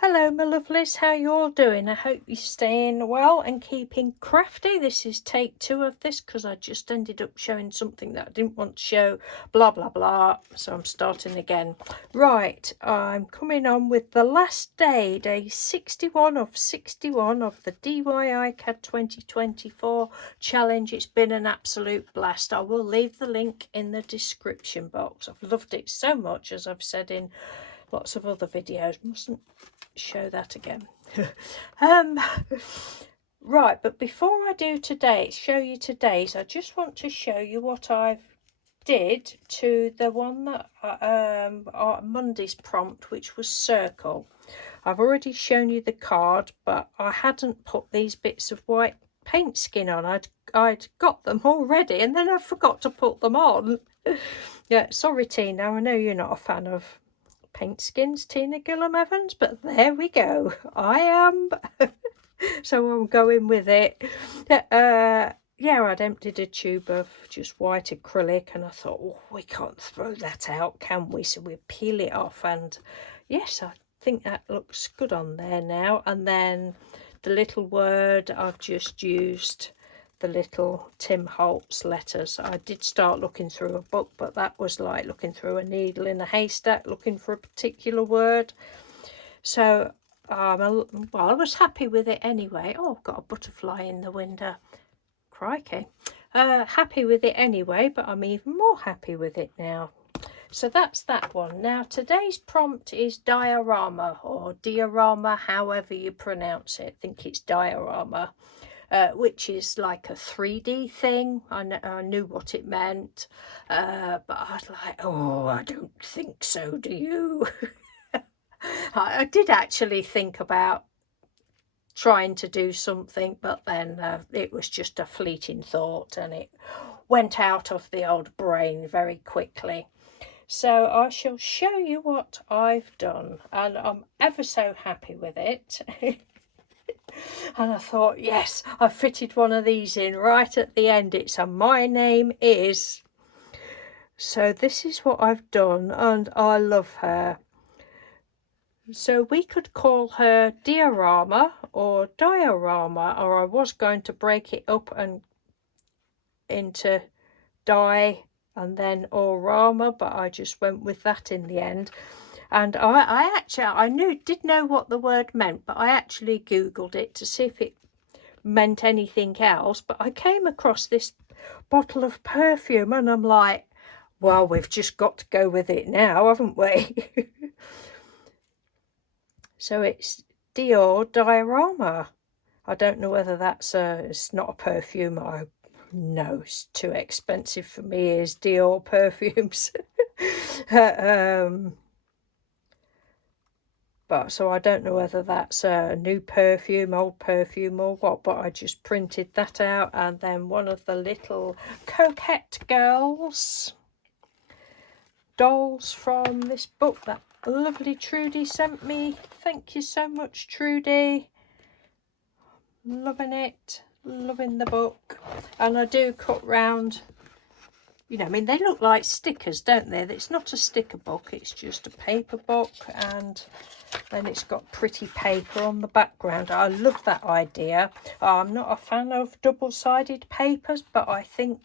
Hello my lovelies, how you all doing? I hope you're staying well and keeping crafty. This is take 2 of this because I just ended up showing something that I didn't want to show, blah blah blah, so I'm starting again. Right, I'm coming on with the last day 61 of 61 of the DIY CAD 2024 challenge. It's been an absolute blast. I will leave the link in the description box. I've loved it so much, as I've said in lots of other videos. Mustn't show that again. Right, but before I do show you today's, I just want to show you what I've did to the one that Monday's prompt, which was circle. I've already shown you the card, but I hadn't put these bits of white paint skin on. I'd got them already, and then I forgot to put them on. Yeah, sorry Tina, I know you're not a fan of paint skins, Tina Gillum Evans, but there we go. I am. So I'm going with it. Yeah, I'd emptied a tube of just white acrylic, and I thought, oh, we can't throw that out, can we? So we peel it off, and yes, I think that looks good on there now. And then the little word, I've just used the little Tim Holtz letters. I did start looking through a book, but that was like looking through a needle in a haystack, looking for a particular word. So well, I was happy with it anyway. Oh, I've got a butterfly in the window. Crikey. Happy with it anyway, but I'm even more happy with it now. So that's that one. Now today's prompt is diorama, or diorama, however you pronounce it. I think it's diorama. Which is like a 3D thing. I knew what it meant, but I was like, oh, I don't think so, do you? I did actually think about trying to do something, but then it was just a fleeting thought and it went out of the old brain very quickly. So I shall show you what I've done, and I'm ever so happy with it. And I thought, yes, I fitted one of these in right at the end. It's a my name is. So this is what I've done, and I love her. So we could call her Diorama or Diorama, or I was going to break it up and into die and then orama, but I just went with that in the end. And I did know what the word meant, but I actually googled it to see if it meant anything else. But I came across this bottle of perfume, and I'm like, well, we've just got to go with it now, haven't we? So it's Dior Diorama. I don't know whether that's it's not a perfume. No, it's too expensive for me, is Dior perfumes. But so I don't know whether that's a new perfume, old perfume, or what, but I just printed that out. And then one of the little coquette girls dolls from this book that lovely Trudy sent me. Thank you so much, Trudy. Loving it, loving the book. And I do cut round, you know, I mean, they look like stickers, don't they? It's not a sticker book, it's just a paper book, and then it's got pretty paper on the background. I love that idea. I'm not a fan of double-sided papers, but I think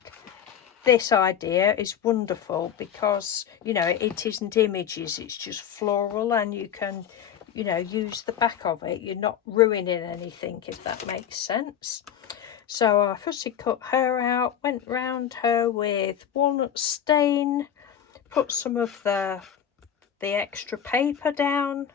this idea is wonderful because, you know, it isn't images, it's just floral, and you can, you know, use the back of it. You're not ruining anything, if that makes sense. So I firstly cut her out, went round her with walnut stain, put some of the extra paper down.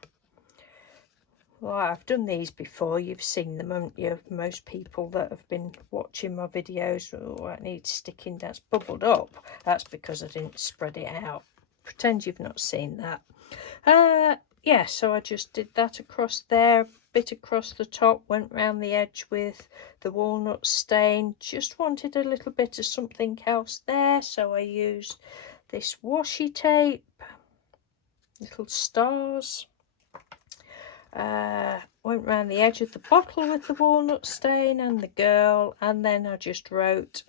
Well, I've done these before, you've seen them, haven't you? Most people that have been watching my videos, oh, that needs sticking, that's bubbled up. That's because I didn't spread it out. Pretend you've not seen that. Yeah, so I just did that across there, bit across the top, went round the edge with the walnut stain. Just wanted a little bit of something else there, so I used this washi tape, little stars. Went round the edge of the bottle with the walnut stain and the girl, and then I just wrote,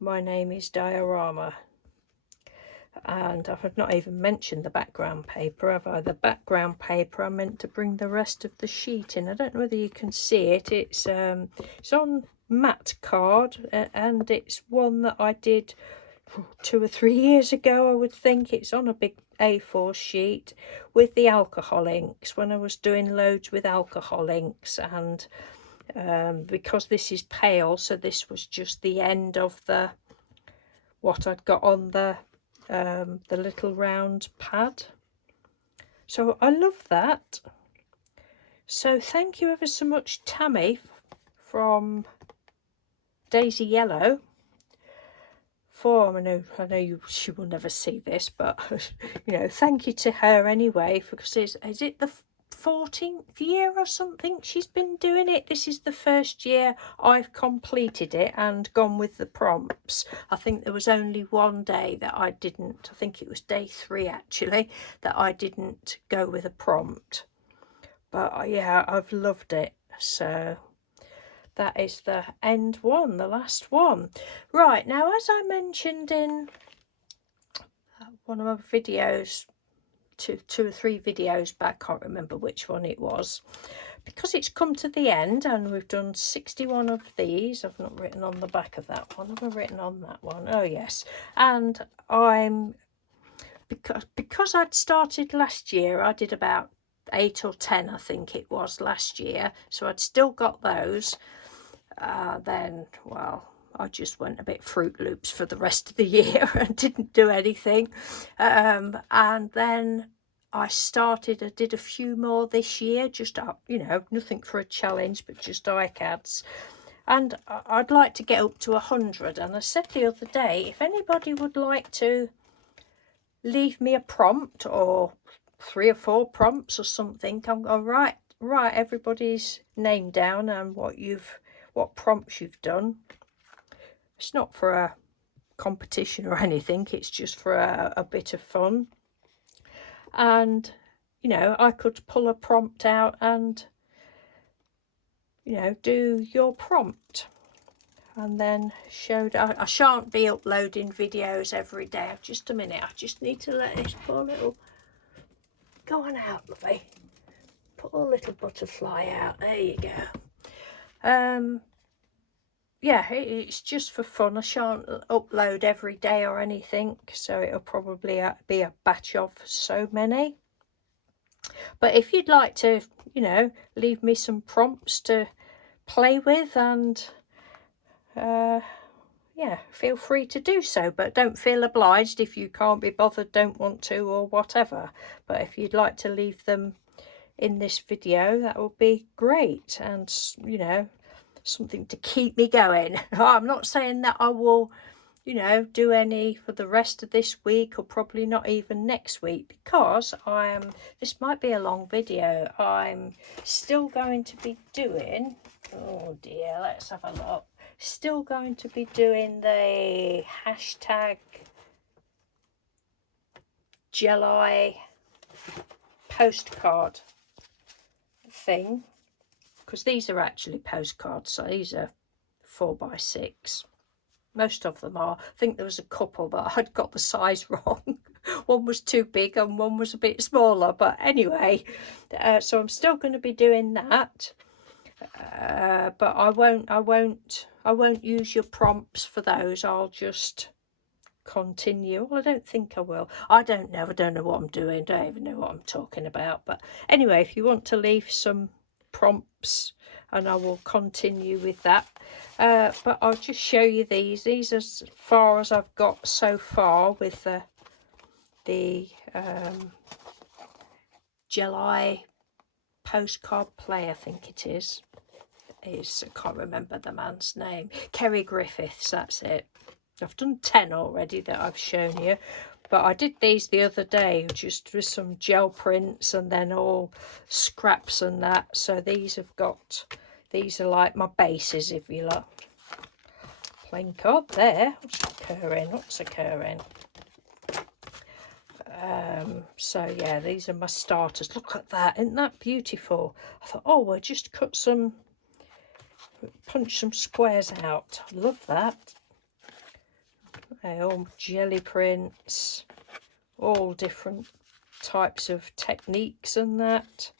my name is Diorama. And I've not even mentioned the background paper, have I? The background paper, I meant to bring the rest of the sheet in. I don't know whether you can see it. It's on matte card, and it's one that I did 2 or 3 years ago, I would think. It's on a big A4 sheet with the alcohol inks when I was doing loads with alcohol inks. And because this is pale, so this was just the end of the what I'd got on the little round pad. So I love that. So thank you ever so much, Tammy from Daisy Yellow, for, I know she will never see this, but you know, thank you to her anyway, because is it the 14th year or something she's been doing it. This is the first year I've completed it and gone with the prompts. I think there was only one day that I didn't. I think it was day 3 actually that I didn't go with a prompt, but yeah, I've loved it. So that is the end one, the last one. Right, now as I mentioned in one of my videos, two or three videos back, can't remember which one it was, because it's come to the end and we've done 61 of these. I've not written on the back of that one. Have I written on that one? Oh yes. And I'm, because I'd started last year, I did about 8 or 10 I think it was last year, so I'd still got those. Then, well, I just went a bit Fruit Loops for the rest of the year and didn't do anything. And then I did a few more this year, just, you know, nothing for a challenge, but just iCads. And I'd like to get up to 100. And I said the other day, if anybody would like to leave me a prompt, or 3 or 4 prompts or something, I'm going to write everybody's name down and what prompts you've done. It's not for a competition or anything, it's just for a bit of fun. And you know, I could pull a prompt out and, you know, do your prompt and then I shan't be uploading videos every day. Just a minute, I just need to let this poor little, go on out, lovey, poor little butterfly out. There you go. Yeah, it's just for fun. I shan't upload every day or anything, so it'll probably be a batch of so many. But if you'd like to, you know, leave me some prompts to play with, and yeah, feel free to do so, but don't feel obliged if you can't be bothered, don't want to, or whatever. But if you'd like to leave them in this video, that would be great, and you know, something to keep me going. I'm not saying that I will, you know, do any for the rest of this week, or probably not even next week, because this might be a long video. I'm still going to be doing, oh dear, let's have a look, still going to be doing the hashtag July postcard thing, because these are actually postcards, so these are 4x6. Most of them are. I think there was a couple that I'd got the size wrong. One was too big and one was a bit smaller, but anyway, so I'm still going to be doing that, but I won't use your prompts for those. I'll just continue. Well, I don't think I will. I don't know what I'm doing. Don't even know what I'm talking about. But anyway, if you want to leave some prompts, and I will continue with that, but I'll just show you these are as far as I've got so far with the July postcard play, I think it is. I can't remember the man's name. Kerry Griffiths, that's it. I've done 10 already that I've shown you, but I did these the other day just with some gel prints and then all scraps and that. So these are like my bases, if you like. Playing card there. What's occurring? So yeah, these are my starters. Look at that, isn't that beautiful? I thought, oh, we'll just punch some squares out. Love that. All jelly prints. all different types of techniques and that.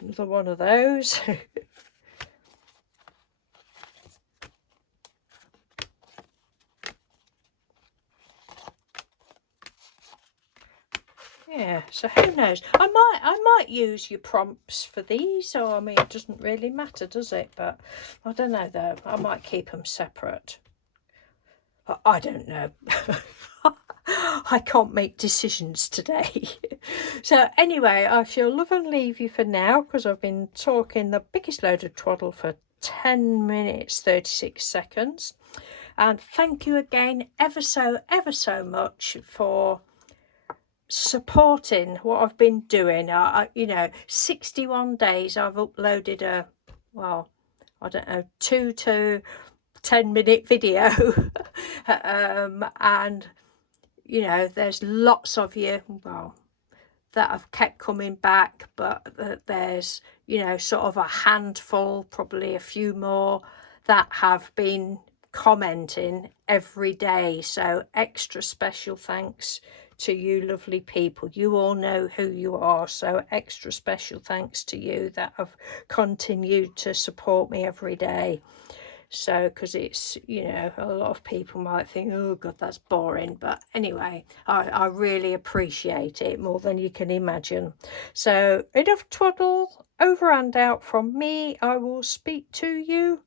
Another one of those. Yeah, so who knows? I might use your prompts for these, or I mean, it doesn't really matter, does it? But I don't know though. I might keep them separate. I don't know. I can't make decisions today. So anyway, I shall love and leave you for now, because I've been talking the biggest load of twaddle for 10 minutes 36 seconds. And thank you again ever so much for supporting what I've been doing. You know, 61 days I've uploaded well, I don't know, 2 to 10-minute video. And you know, there's lots of you, well, that have kept coming back, but there's, you know, sort of a handful, probably a few more, that have been commenting every day. So extra special thanks to you lovely people. You all know who you are, so extra special thanks to you that have continued to support me every day. So, because it's, you know, a lot of people might think, oh God, that's boring. But anyway, I really appreciate it more than you can imagine. So enough twaddle, over and out from me. I will speak to you,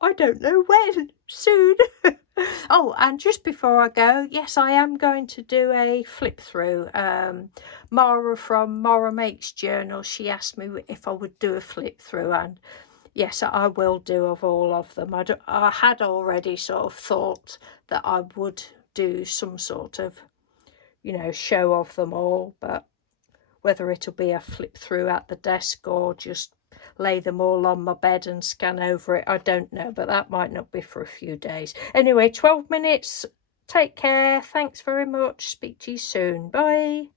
I don't know when, soon. Oh, and just before I go, yes, I am going to do a flip through. Mara from Mara Makes Journal, she asked me if I would do a flip through, and yes, I will do of all of them. I had already sort of thought that I would do some sort of, you know, show of them all, but whether it'll be a flip through at the desk or just lay them all on my bed and scan over it, I don't know, but that might not be for a few days. Anyway, 12 minutes. Take care. Thanks very much. Speak to you soon. Bye.